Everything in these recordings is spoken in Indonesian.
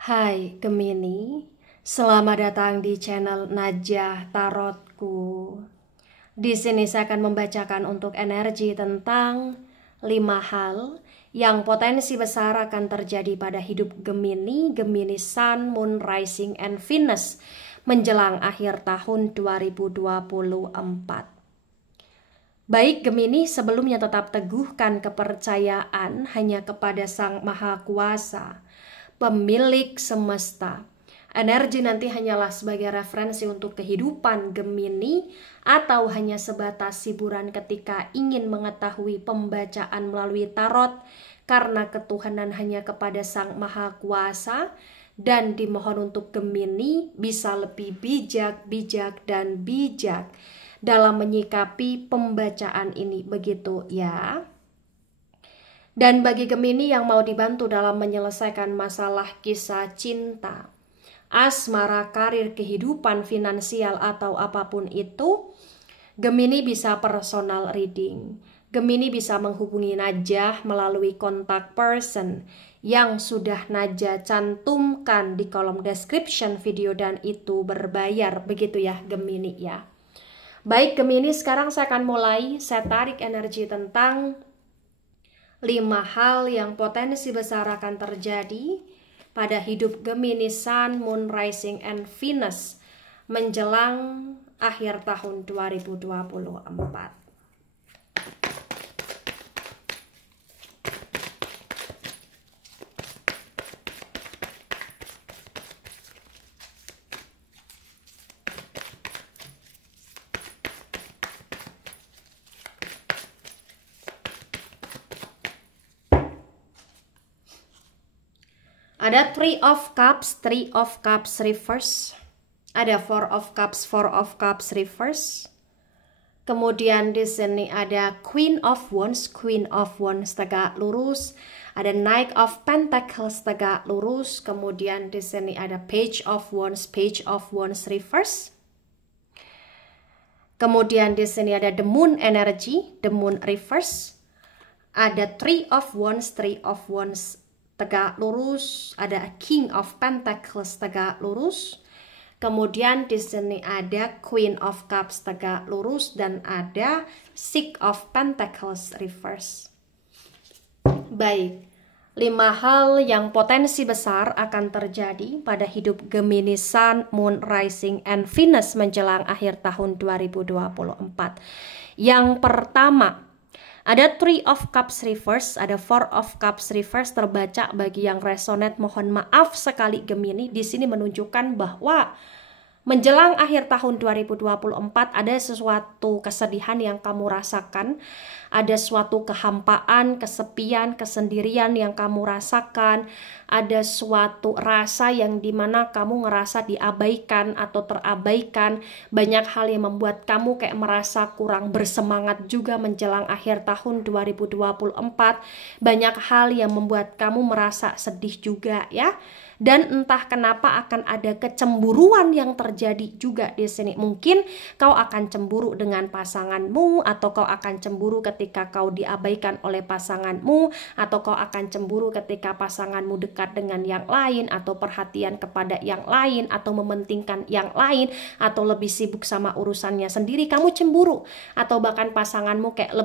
Hai Gemini, selamat datang di channel Najah Tarotku. Di sini saya akan membacakan untuk energi tentang 5 hal yang potensi besar akan terjadi pada hidup Gemini, Gemini Sun, Moon, Rising, and Venus menjelang akhir tahun 2024. Baik Gemini, sebelumnya tetap teguhkan kepercayaan hanya kepada Sang Maha Kuasa, pemilik semesta. Energi nanti hanyalah sebagai referensi untuk kehidupan Gemini atau hanya sebatas hiburan ketika ingin mengetahui pembacaan melalui tarot, karena ketuhanan hanya kepada Sang Maha Kuasa, dan dimohon untuk Gemini bisa lebih bijak dalam menyikapi pembacaan ini, begitu ya. Dan bagi Gemini yang mau dibantu dalam menyelesaikan masalah kisah cinta, asmara, karir, kehidupan finansial, atau apapun itu, Gemini bisa personal reading. Gemini bisa menghubungi Najah melalui kontak person yang sudah Najah cantumkan di kolom description video, dan itu berbayar, begitu ya Gemini ya. Baik Gemini, sekarang saya akan mulai. Saya tarik energi tentang 5 hal yang potensi besar akan terjadi pada hidup Gemini Sun, Moon, Rising, and Venus menjelang akhir tahun 2024. Ada Three of Cups reverse. Ada Four of Cups reverse. Kemudian di sini ada Queen of Wands tegak lurus. Ada Knight of Pentacles tegak lurus. Kemudian di sini ada Page of Wands reverse. Kemudian di sini ada the Moon energy, the Moon reverse. Ada Three of Wands tegak lurus, ada King of Pentacles tegak lurus. Kemudian di sini ada Queen of Cups tegak lurus, dan ada Six of Pentacles reverse. Baik, 5 hal yang potensi besar akan terjadi pada hidup Gemini Sun, Moon, Rising, and Venus menjelang akhir tahun 2024. Yang pertama, ada Three of Cups reverse, ada Four of Cups reverse terbaca. Bagi yang resonate, mohon maaf sekali Gemini. Di sini menunjukkan bahwa menjelang akhir tahun 2024 ada sesuatu kesedihan yang kamu rasakan, ada suatu kehampaan, kesepian, kesendirian yang kamu rasakan, ada suatu rasa yang dimana kamu ngerasa diabaikan atau terabaikan. Banyak hal yang membuat kamu kayak merasa kurang bersemangat juga menjelang akhir tahun 2024. Banyak hal yang membuat kamu merasa sedih juga ya. Dan entah kenapa akan ada kecemburuan yang terjadi juga di sini. Mungkin kau akan cemburu dengan pasanganmu, atau kau akan cemburu ketika kau diabaikan oleh pasanganmu, atau kau akan cemburu ketika pasanganmu dekat dengan yang lain, atau perhatian kepada yang lain, atau mementingkan yang lain, atau lebih sibuk sama urusannya sendiri. Kamu cemburu, atau bahkan pasanganmu kayak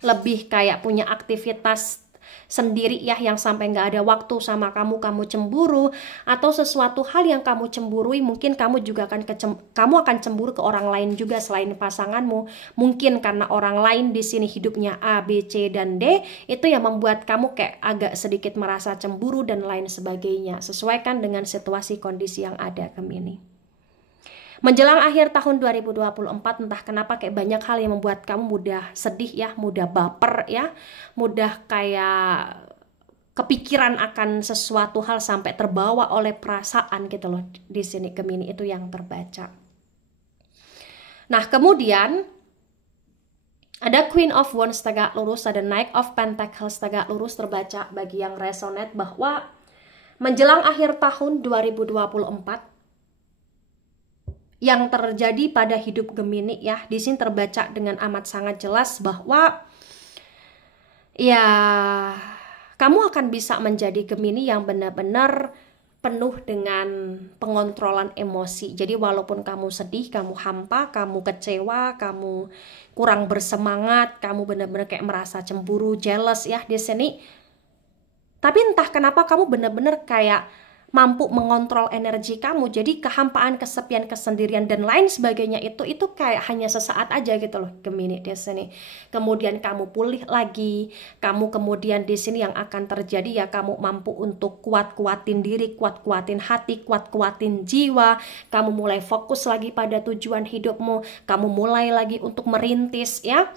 lebih kayak punya aktivitas sendiri ya, yang sampai nggak ada waktu sama kamu cemburu. Atau sesuatu hal yang kamu cemburui, mungkin kamu juga akan cemburu ke orang lain juga selain pasanganmu. Mungkin karena orang lain di sini hidupnya A, B, C, dan D, itu yang membuat kamu kayak agak sedikit merasa cemburu dan lain sebagainya. Sesuaikan dengan situasi kondisi yang ada Gemini. Menjelang akhir tahun 2024, entah kenapa kayak banyak hal yang membuat kamu mudah sedih ya, mudah baper ya, mudah kayak kepikiran akan sesuatu hal sampai terbawa oleh perasaan gitu loh. Di sini Gemini itu yang terbaca. Nah, kemudian ada Queen of Wands tegak lurus, ada Knight of Pentacles tegak lurus terbaca. Bagi yang resonate bahwa menjelang akhir tahun 2024 yang terjadi pada hidup Gemini ya, di sini terbaca dengan amat sangat jelas bahwa ya Kamu akan bisa menjadi Gemini yang benar-benar penuh dengan pengontrolan emosi. Jadi walaupun kamu sedih, kamu hampa, kamu kecewa, kamu kurang bersemangat, kamu benar-benar kayak merasa cemburu, jealous ya di sini. Tapi entah kenapa kamu benar-benar kayak mampu mengontrol energi kamu. Jadi kehampaan, kesepian, kesendirian dan lain sebagainya itu kayak hanya sesaat aja gitu loh Gemini di sini. Kemudian kamu pulih lagi. Kamu kemudian di sini yang akan terjadi ya kamu mampu untuk kuat-kuatin diri, kuat-kuatin hati, kuat-kuatin jiwa. Kamu mulai fokus lagi pada tujuan hidupmu. Kamu mulai lagi untuk merintis ya.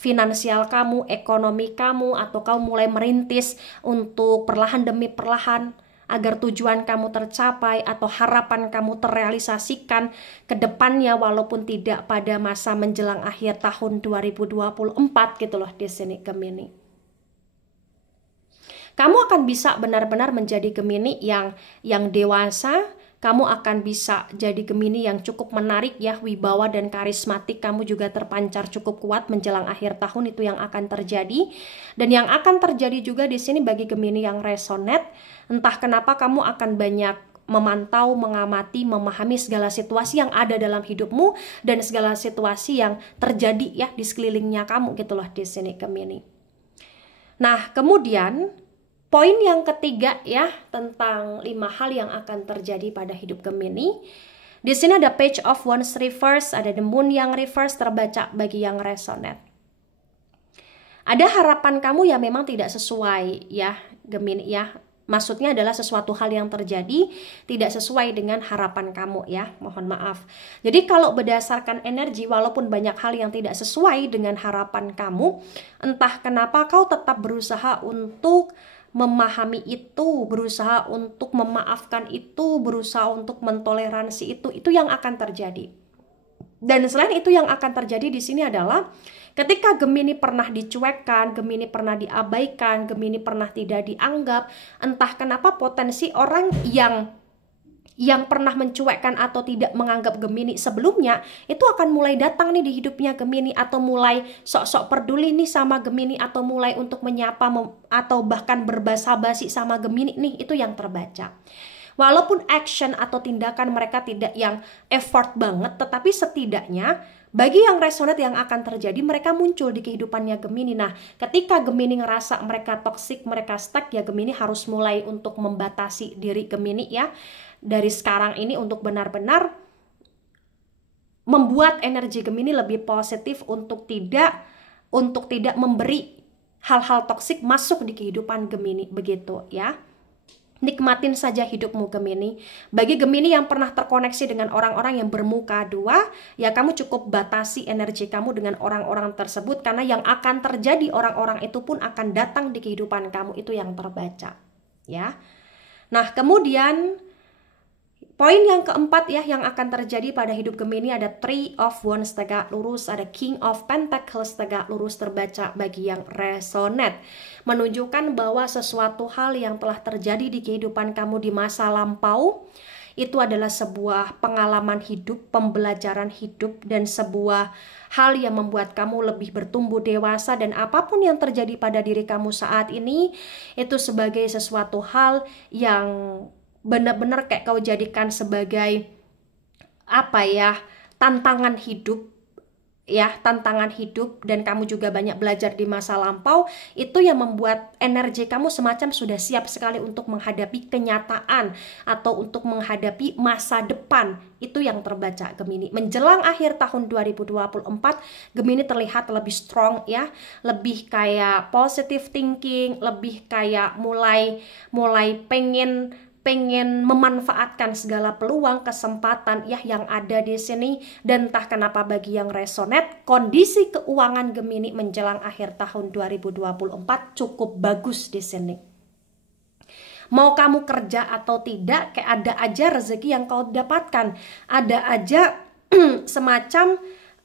Finansial kamu, ekonomi kamu, atau kamu mulai merintis untuk perlahan demi perlahan agar tujuan kamu tercapai atau harapan kamu terrealisasikan ke depannya walaupun tidak pada masa menjelang akhir tahun 2024 gitu loh di sini Gemini. Kamu akan bisa benar-benar menjadi Gemini yang dewasa. Kamu akan bisa jadi Gemini yang cukup menarik ya, wibawa dan karismatik. Kamu juga terpancar cukup kuat menjelang akhir tahun, itu yang akan terjadi. Dan yang akan terjadi juga di sini bagi Gemini yang resonate, entah kenapa kamu akan banyak memantau, mengamati, memahami segala situasi yang ada dalam hidupmu dan segala situasi yang terjadi ya di sekelilingnya kamu gitu loh di sini Gemini. Nah, kemudian poin yang ketiga ya tentang 5 hal yang akan terjadi pada hidup Gemini. Di sini ada Page of Wands reverse, ada The Moon yang reverse terbaca bagi yang resonate. Ada harapan kamu yang memang tidak sesuai ya Gemini ya. Maksudnya adalah sesuatu hal yang terjadi tidak sesuai dengan harapan kamu ya, mohon maaf. Jadi kalau berdasarkan energi, walaupun banyak hal yang tidak sesuai dengan harapan kamu, entah kenapa kau tetap berusaha untuk memahami itu, berusaha untuk memaafkan itu, berusaha untuk mentoleransi itu yang akan terjadi. Dan selain itu yang akan terjadi di sini adalah ketika Gemini pernah dicuekkan, Gemini pernah diabaikan, Gemini pernah tidak dianggap, entah kenapa potensi orang yang pernah mencuekkan atau tidak menganggap Gemini sebelumnya itu akan mulai datang nih di hidupnya Gemini, atau mulai sok-sok peduli nih sama Gemini, atau mulai untuk menyapa atau bahkan berbasa-basi sama Gemini nih, itu yang terbaca. Walaupun action atau tindakan mereka tidak yang effort banget, tetapi setidaknya bagi yang resonate yang akan terjadi, mereka muncul di kehidupannya Gemini. Nah, ketika Gemini ngerasa mereka toxic, mereka stuck, ya Gemini harus mulai untuk membatasi diri Gemini ya. Dari sekarang ini untuk benar-benar membuat energi Gemini lebih positif untuk tidak memberi hal-hal toksik masuk di kehidupan Gemini, begitu ya. Nikmatin saja hidupmu Gemini. Bagi Gemini yang pernah terkoneksi dengan orang-orang yang bermuka dua, ya kamu cukup batasi energi kamu dengan orang-orang tersebut, karena yang akan terjadi orang-orang itu pun akan datang di kehidupan kamu, itu yang terbaca ya. Nah, kemudian poin yang keempat ya yang akan terjadi pada hidup Gemini ada Three of Wands tegak lurus, ada King of Pentacles tegak lurus terbaca bagi yang resonate. Menunjukkan bahwa sesuatu hal yang telah terjadi di kehidupan kamu di masa lampau itu adalah sebuah pengalaman hidup, pembelajaran hidup, dan sebuah hal yang membuat kamu lebih bertumbuh dewasa. Dan apapun yang terjadi pada diri kamu saat ini itu sebagai sesuatu hal yang benar-benar kayak kau jadikan sebagai apa ya, tantangan hidup ya, tantangan hidup, dan kamu juga banyak belajar di masa lampau, itu yang membuat energi kamu semacam sudah siap sekali untuk menghadapi kenyataan atau untuk menghadapi masa depan. Itu yang terbaca Gemini. Menjelang akhir tahun 2024, Gemini terlihat lebih strong ya, lebih kayak positive thinking, lebih kayak mulai pengen memanfaatkan segala peluang, kesempatan ya yang ada di sini. Dan entah kenapa bagi yang resonate, kondisi keuangan Gemini menjelang akhir tahun 2024 cukup bagus di sini. Mau kamu kerja atau tidak, kayak ada aja rezeki yang kau dapatkan, ada aja semacam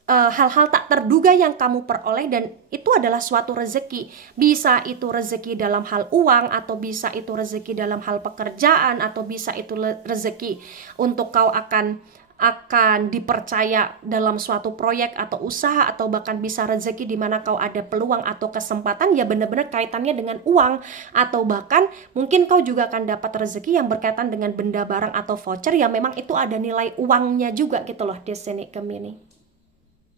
hal-hal tak terduga yang kamu peroleh, dan itu adalah suatu rezeki. Bisa itu rezeki dalam hal uang, atau bisa itu rezeki dalam hal pekerjaan, atau bisa itu rezeki untuk kau akan akan dipercaya dalam suatu proyek atau usaha, atau bahkan bisa rezeki di mana kau ada peluang atau kesempatan, ya benar-benar kaitannya dengan uang. Atau bahkan mungkin kau juga akan dapat rezeki yang berkaitan dengan benda barang atau voucher yang memang itu ada nilai uangnya juga gitu loh di sini Gemini.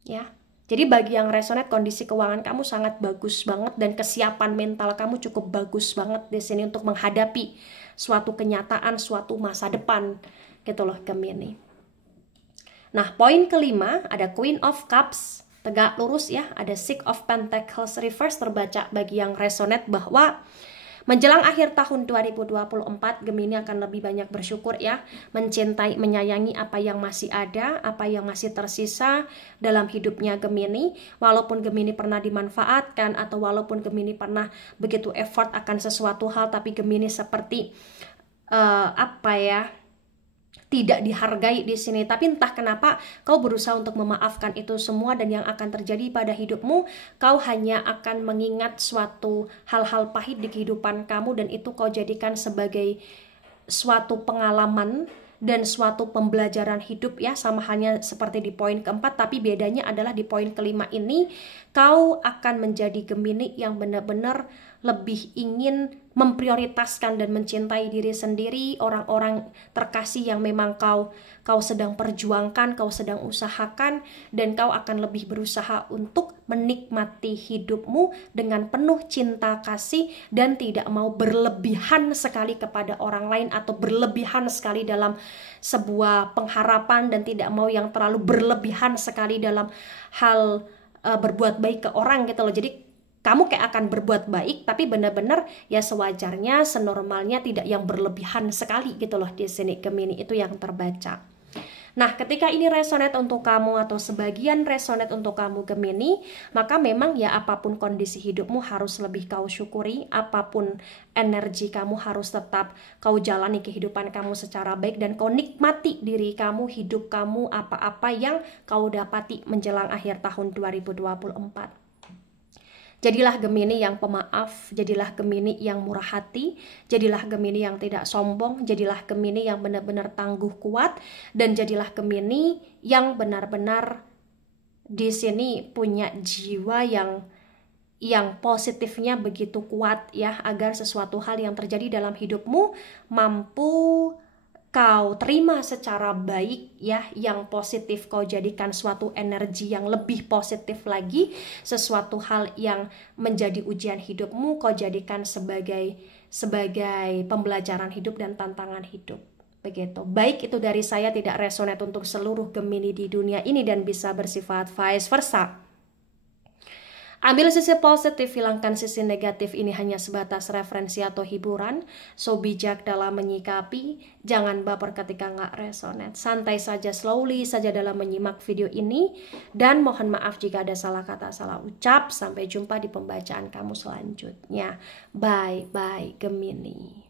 Ya. Jadi bagi yang resonate, kondisi keuangan kamu sangat bagus banget dan kesiapan mental kamu cukup bagus banget di sini untuk menghadapi suatu kenyataan, suatu masa depan gitu loh Gemini. Nah, poin kelima ada Queen of Cups, tegak lurus ya, ada Six of Pentacles reverse terbaca bagi yang resonate bahwa menjelang akhir tahun 2024, Gemini akan lebih banyak bersyukur ya, mencintai, menyayangi apa yang masih ada, apa yang masih tersisa dalam hidupnya Gemini. Walaupun Gemini pernah dimanfaatkan atau walaupun Gemini pernah begitu effort akan sesuatu hal, tapi Gemini seperti tidak dihargai di sini. Tapi entah kenapa kau berusaha untuk memaafkan itu semua, dan yang akan terjadi pada hidupmu, kau hanya akan mengingat suatu hal-hal pahit di kehidupan kamu, dan itu kau jadikan sebagai suatu pengalaman dan suatu pembelajaran hidup ya, sama halnya seperti di poin keempat. Tapi bedanya adalah di poin kelima ini kau akan menjadi Gemini yang benar-benar lebih ingin memprioritaskan dan mencintai diri sendiri, orang-orang terkasih yang memang kau sedang perjuangkan, kau sedang usahakan, dan kau akan lebih berusaha untuk menikmati hidupmu dengan penuh cinta kasih dan tidak mau berlebihan sekali kepada orang lain atau berlebihan sekali dalam sebuah pengharapan, dan tidak mau yang terlalu berlebihan sekali dalam hal berbuat baik ke orang gitu loh. Jadi kamu kayak akan berbuat baik, tapi benar-benar ya sewajarnya, senormalnya, tidak yang berlebihan sekali gitu loh di sini Gemini, itu yang terbaca. Nah, ketika ini resonate untuk kamu atau sebagian resonate untuk kamu Gemini, maka memang ya apapun kondisi hidupmu harus lebih kau syukuri, apapun energi kamu harus tetap kau jalani kehidupan kamu secara baik, dan kau nikmati diri kamu, hidup kamu, apa-apa yang kau dapati menjelang akhir tahun 2024. Jadilah Gemini yang pemaaf, jadilah Gemini yang murah hati, jadilah Gemini yang tidak sombong, jadilah Gemini yang benar-benar tangguh kuat, dan jadilah Gemini yang benar-benar di sini punya jiwa yang positifnya begitu kuat ya, agar sesuatu hal yang terjadi dalam hidupmu mampu kau terima secara baik ya, yang positif kau jadikan suatu energi yang lebih positif lagi, sesuatu hal yang menjadi ujian hidupmu kau jadikan sebagai pembelajaran hidup dan tantangan hidup. Begitu. Baik, itu dari saya, tidak resonate untuk seluruh Gemini di dunia ini dan bisa bersifat vice versa. Ambil sisi positif, hilangkan sisi negatif. Ini hanya sebatas referensi atau hiburan. So bijak dalam menyikapi, jangan baper ketika nggak resonate. Santai saja, slowly saja dalam menyimak video ini. Dan mohon maaf jika ada salah kata, salah ucap. Sampai jumpa di pembacaan kamu selanjutnya. Bye-bye Gemini.